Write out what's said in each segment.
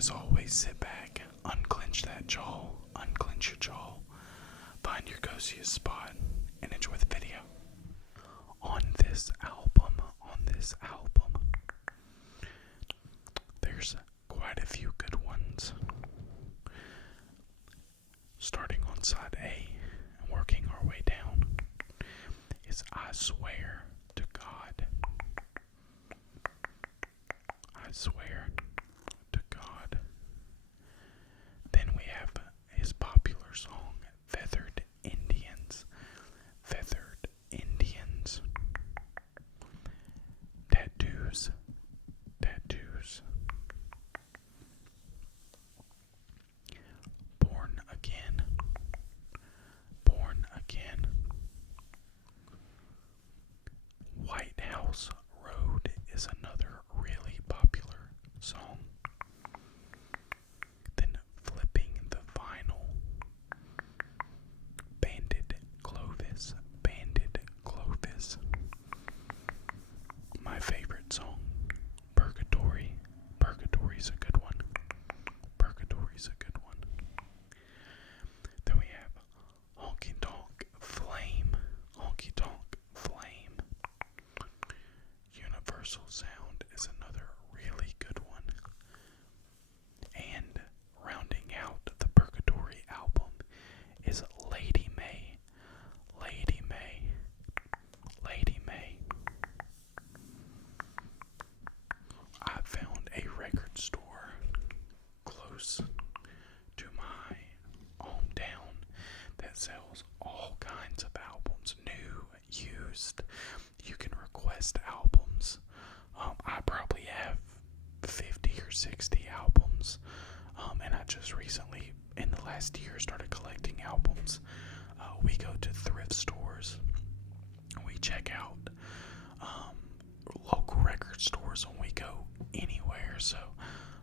as always, sit back, unclench that jaw, unclench your jaw, find your coziest spot, and enjoy the video. On this album, there's quite a few good ones. Starting on side A and working our way down is I Swear to God. I Swear to God. Then we have his popular song, Feathered Indians. Feathered Indians. Tattoos. Tattoos. Born Again. Born Again. White House Road is another really popular song. Then Flipping the Vinyl. Banded Clovis. Banded Clovis. My favorite song, Purgatory. Purgatory's a good one. Purgatory's a good one. Then we have Honky Tonk Flame. Honky Tonk Flame. Universal Sound is another really good one. And rounding out the Purgatory album is Lady May. Lady May. Lady May. I found a record store close to my hometown that sells all kinds of albums, new, used. You can request albums. I probably have 50 or 60 albums, and I just recently, in the last year, started collecting albums. We go to thrift stores. We check out local record stores when we go anywhere. So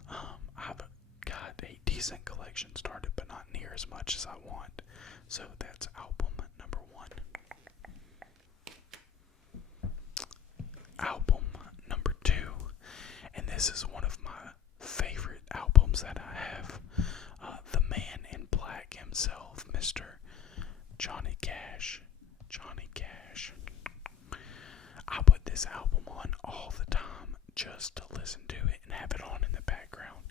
I've got a decent collection started, but not near as much as I want. So that's album number one. Album number two, and this is one of my favorite albums that I have. The Man in Black himself, Mr. Johnny Cash. Johnny Cash. I put this album on all the time just to listen to it and have it on in the background.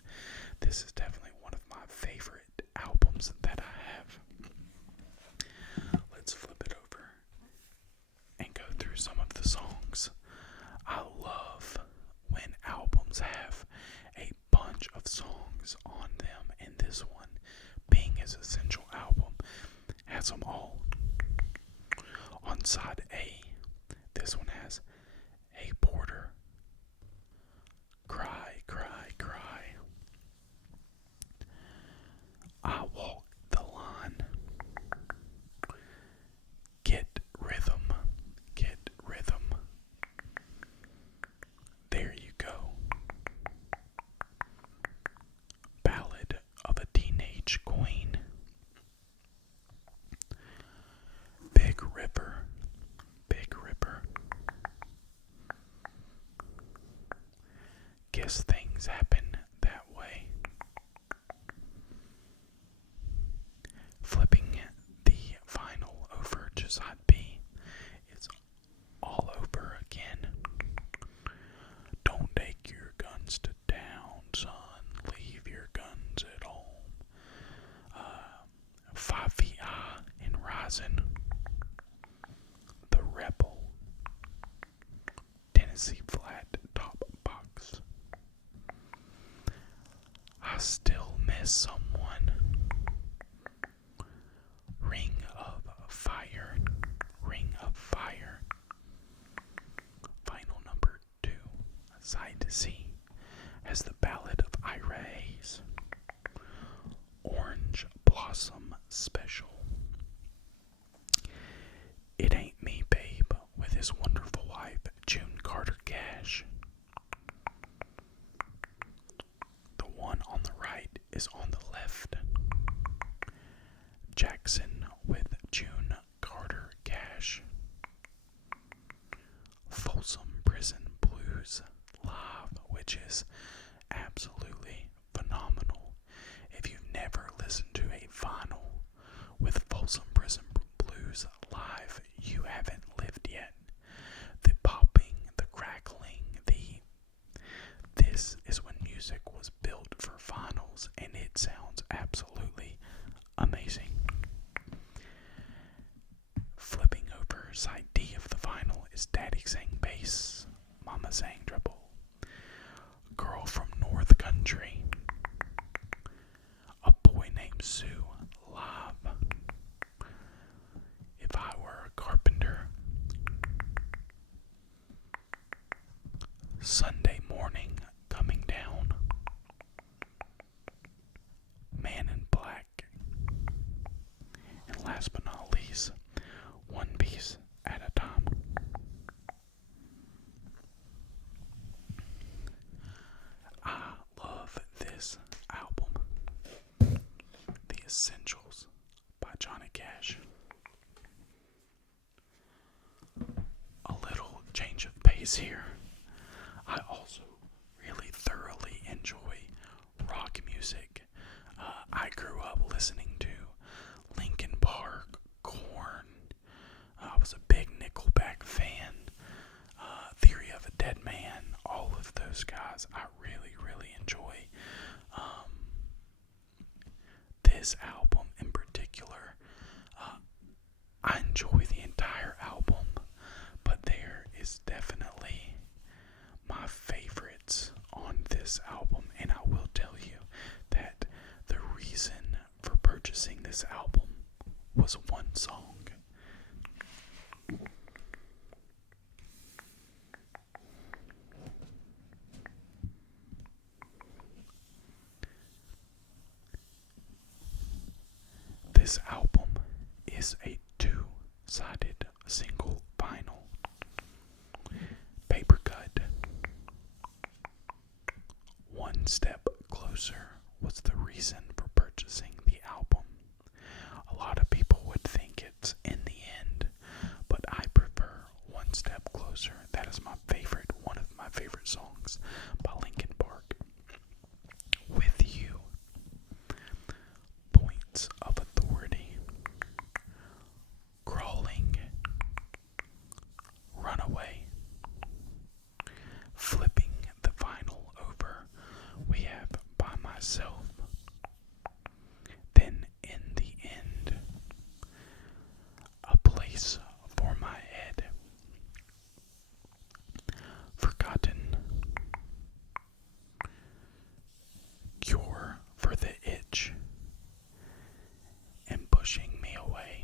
This is definitely one of my favorite albums that I have. Let's flip it over and go through some of the songs. I love when albums have a bunch of songs on them, and this one, being his essential album, has them all. On side A, this one has Hey Porter, Cry, Cry, Cry, I Walk the Line, Get Rhythm, Get Rhythm, There You Go, Ballad of a Teenage Queen, Big Ripper, Big Ripper, Guess Things Happen That Way, flipping the vinyl over to side B, it's All Over Again. Don't take your guns to town, son. Leave your guns at home. 5 Feet High and Rising. The Rebel. Tennessee Flat Top Box. I Still Miss Someone. Ring of Fire. Ring of Fire. Final number 2, side C, has the Ballad of Ira Hayes. Orange Blossom Special. It Ain't Me, Babe, with his wonderful wife, June Carter Cash. The one on the right is on the left. Jackson with June Carter Cash. Folsom Prison Blues Live, which is absolutely phenomenal. Sunday Morning Coming Down, Man in Black, and last but not least, One Piece at a Time. I love this album, The Essentials by Johnny Cash. A little change of pace here. I also really thoroughly enjoy rock music. I grew up listening to Linkin Park, Korn. I was a big Nickelback fan. Theory of a Dead Man. All of those guys I really, really enjoy. This album in particular, I enjoy the entire album, but there is definitely my favorites on this album, and I will tell you that the reason for purchasing this album was one song. This album is a two-sided single vinyl. Paper cut. One Step Closer was the reason for purchasing the album. A lot of people would think it's In the End, but I prefer One Step Closer. That is my favorite, one of my favorite songs by Linkin Park. With You, Points of Authority, Crawling, Runaway. Flipping the vinyl over, we have By Myself, then In the End, A Place for My Head, Forgotten, Cure for the Itch, and Pushing Me Away.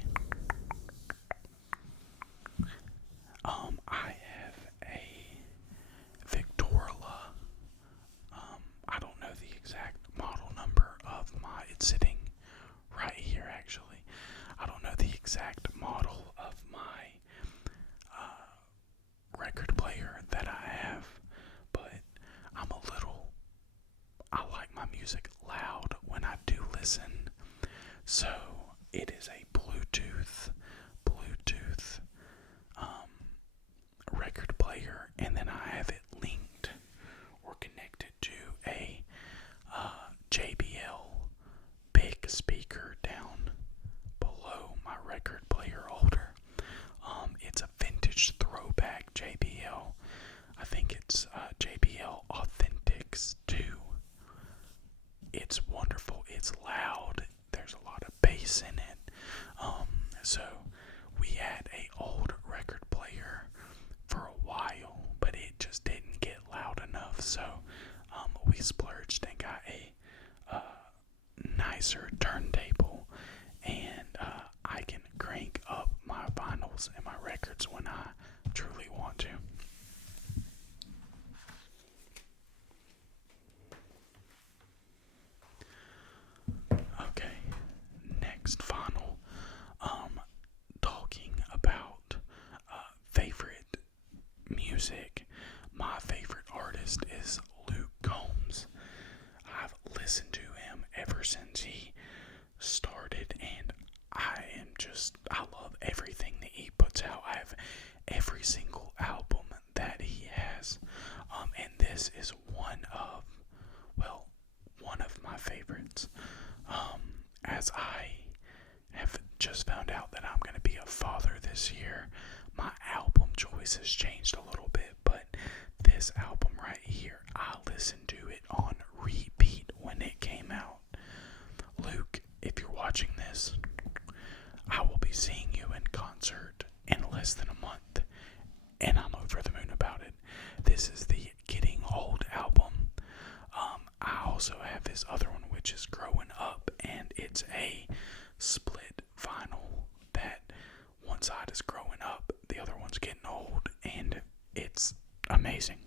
I have a Victrola. I don't know the exact model number of it's sitting right here actually. I don't know the exact model of my record player that I have, but I like my music loud when I do listen. So it is a Bluetooth record player, and then I have it linked or connected to a JBL big speaker down below my record player holder. It's a vintage throwback JBL. I think it's JBL Authentics 2. It's wonderful. It's loud. There's a lot of bass in it. So we had a old record player for a while, but it just didn't get loud enough. So we splurged and got a nicer turntable, and I can crank up my vinyls and my records when I truly want to. Okay, next vinyl. Talking about favorite music, my favorite artist is Luke Combs. I've listened to him ever since he started, and I love everything that he puts out. I have every single album that he has, and this is one of my favorites. As I have just found out that I'm going to be a father this year, my album choice has changed a little bit, but this album right here, I listened to it on repeat when it came out. Luke, if you're watching this, I will be seeing you in concert in less than a month, and I'm over the moon about it. This is the Getting Old album. I also have his other one, which is Growing Up, and it's a split vinyl that one side is growing up, the other one's getting old, and it's amazing.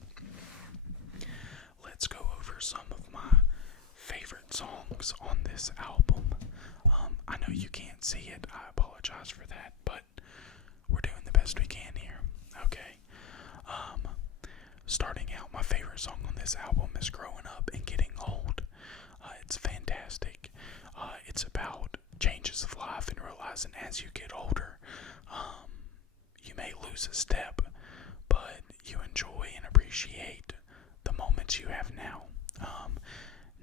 over some of my favorite songs on this album. I know you can't see it. I apologize for that, but we're doing the best we can here. Okay. Starting out, my favorite song on this album is Growing Up and Getting Old. It's fantastic. It's about changes of life and realizing as you get older, you may lose a step, but you enjoy and appreciate the moments you have now.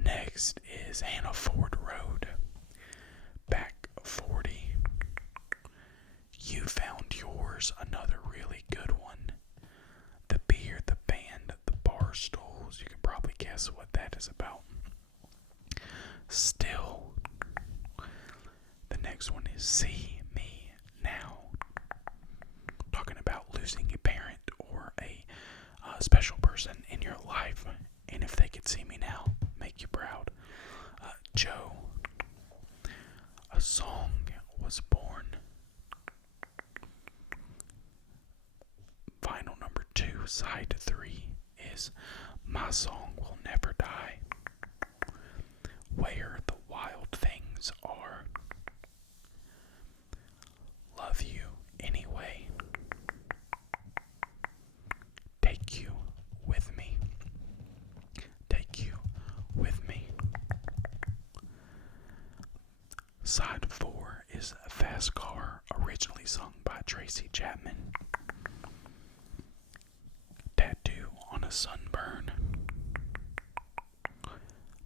Next is Hannah Ford Road. Back 40. You Found Yours, another really good one. The Beer, the Band, the Bar Stools. You can probably guess what that is about. Still. The next one is See Me Now. Talking about losing a parent or a special person in your life. And if they could see me now, make you proud. Joe. A Song Was Born. Final number 2, side 3 is My Song Will Never Die. Where the Wild Things Are. Love You Anyway. Take You With Me. Take You With Me. Side 4 is Fast Car, originally sung by Tracy Chapman. Tattoo on a Sunburn.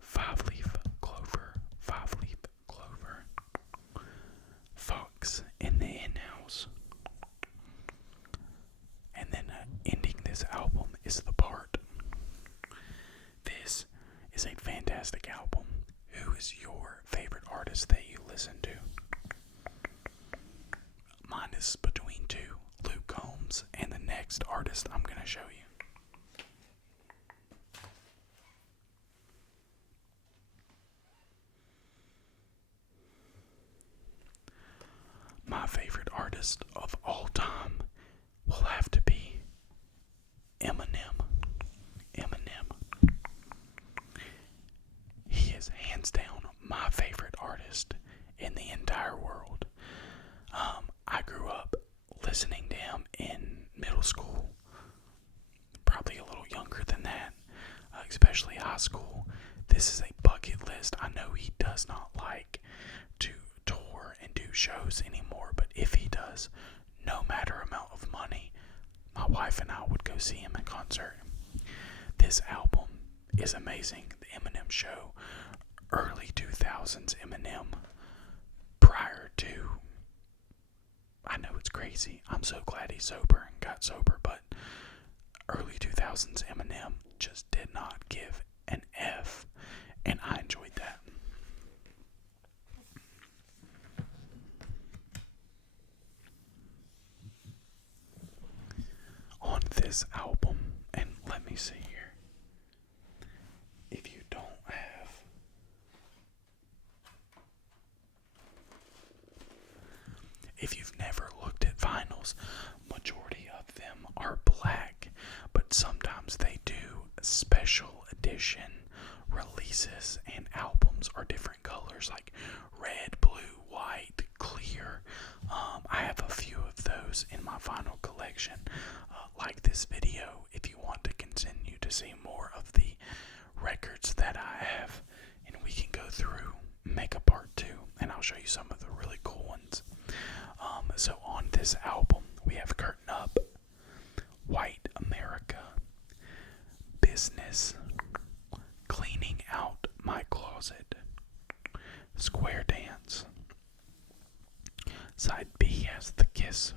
5-Leaf Clover, 5-Leaf Clover. Fox in the Henhouse. And then ending this album is The Part. This is a fantastic album. Who is your favorite artist that you listen to? Mine is between two, Luke Combs and the next artist I'm going to show you. My favorite artist of all time will have to be Eminem. Eminem. He is hands down my favorite artist in the entire world. I grew up listening to him in middle school, probably a little younger than that, especially high school. This is a bucket list. I know he does not like to tour and do shows anymore, but if he does, no matter amount of money, my wife and I would go see him in concert. This album is amazing. The Eminem Show, early 2000s Eminem, prior to, I know it's crazy, I'm so glad he's sober and got sober, but early 2000s Eminem just did not give an F, and I enjoyed that. On this album, and let me see here, if you don't have, if you've never looked at vinyls, majority of them are black, but sometimes they do special edition releases, and albums are different colors like red, blue, white, clear. I have a few of those in my vinyl collection. Like this video if you want to continue to see more of the records that I have, and we can go through, make a part 2, and I'll show you some of the really cool ones. So on this album we have Curtain Up, White America, Business, Cleaning Out My Closet, Square Dance. Side B has The Kiss,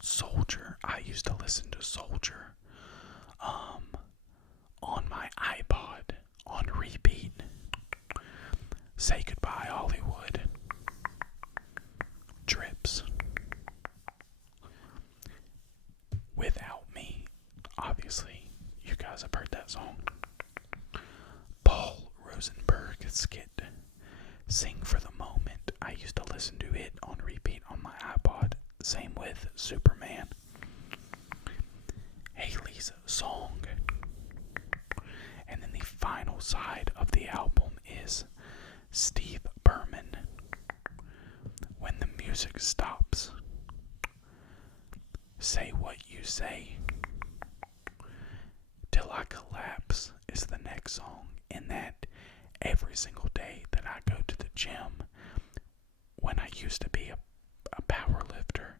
Soldier. I used to listen to Soldier on my iPod on repeat. Say Goodbye Hollywood, Drips, Without Me. Obviously, you guys have heard that song. Paul Rosenberg skit, Sing for the Moment. I used to listen to it on repeat on my iPod. Same with Superman. Haley's Song. And final side of the album is Steve Berman. When the music stops, say what you say. Till I Collapse is the next song, and that every single day that I go to the gym, when I used to be a power lifter,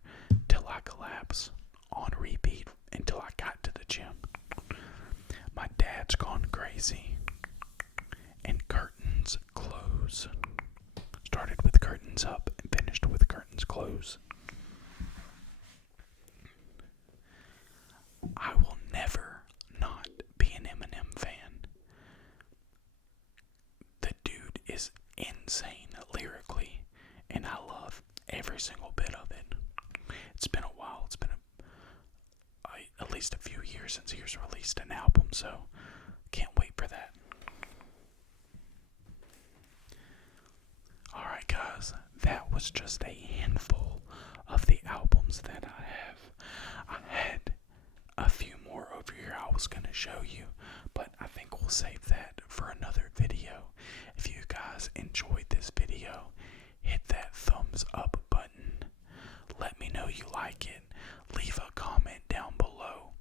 Till I Collapse on repeat until I got to the gym. My Dad's Gone Crazy and Curtains Close. Started with Curtains Up and finished with Curtains Close. I will never not be an Eminem fan. The dude is insane lyrically, and I love every single bit of it. It's been a while. It's been at least a few years since he has released an album, so can't wait for that. Alright guys, that was just a handful of the albums that I have. I had a few more over here I was going to show you, but I think we'll save that for another video. If you guys enjoyed this video, hit that thumbs up button. Let me know you like it. Leave a comment down below.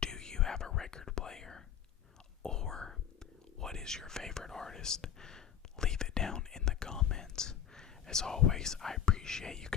Do you have a record player? Or what is your favorite artist? Leave it down in the comments. As always, I appreciate you